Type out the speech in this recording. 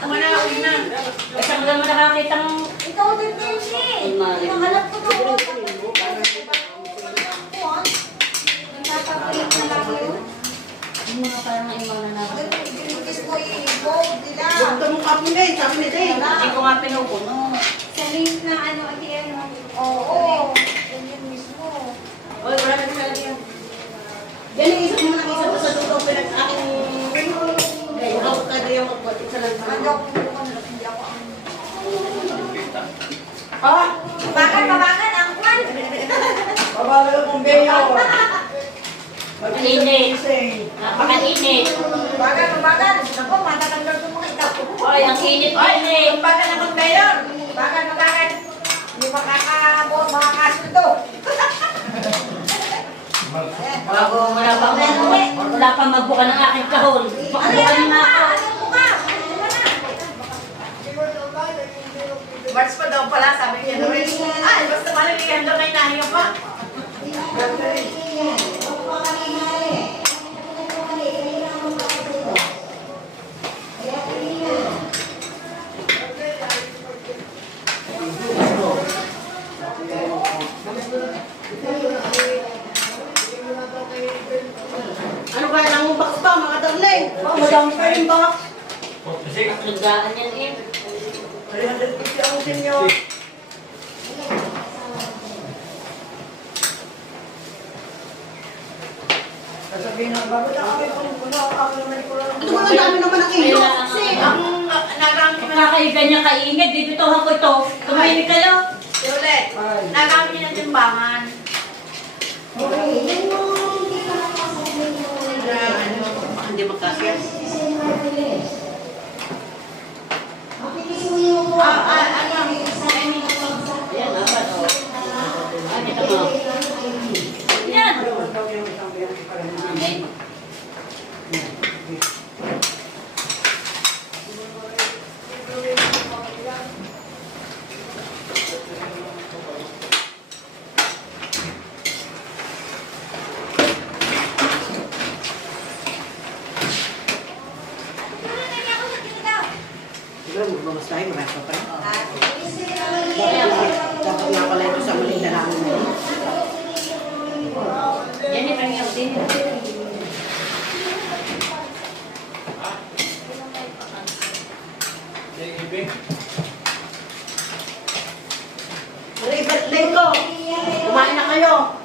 Tama na, uwi na. Isang lang mo nakakitang... Ikaw din din siya. Yung alam ko to. Nagpapakulit na lang yun. Yung mga parang imaw na naman. Binigis mo yung gold nila. Bukta mo kami na eh, sabi nila eh. Hindi ko nga pinupuno. Sa link na ano, oo. Ganyan mismo. Oy, wala na sa lagyan. Yan yung isa mo nang isa pa sa dulo pinag-aking... Huwag ka na yung magbuhat sa lang. Hindi ako pupunta. Hindi ako ang... Ah! Mabagan, ang kwan. Babagal akong beyo. Mainit. Napakainit. Mabagan. Ako, matatanggal ko mga itaw. Ay, ang init-init. Bagan naman mayor. Bagan. Hindi makakasunod. Wala pa magbuka ng aking kahon. Bukan na ako. March pa daw pala, sabi niya doon. Ay, basta malilihan daw may nahiyo pa. Ano kaya nang box pa, mga darling? Madami pa rin box. Nagdaan yan eh. 350 ang sinyo. Sasabihin na, bakit ako may puno ako naman ko lang. Ito wala dami naman ang iyo. Kasi ang nagamit mo na Kakaiga niya kaingit. Dibituhan ko ito. Tumahimik kayo. ulit. Nagamit niya ng timbangan. Hindi magkasya. Ano? Ayan, apat o. Ay, ito mo. Yan. Siguro magmamasahe, marami pa rin. Dapat nga pala ito sa malinda namin na yun. Yan yung kanyang din. Marie, birthday ko! Kumain na kayo!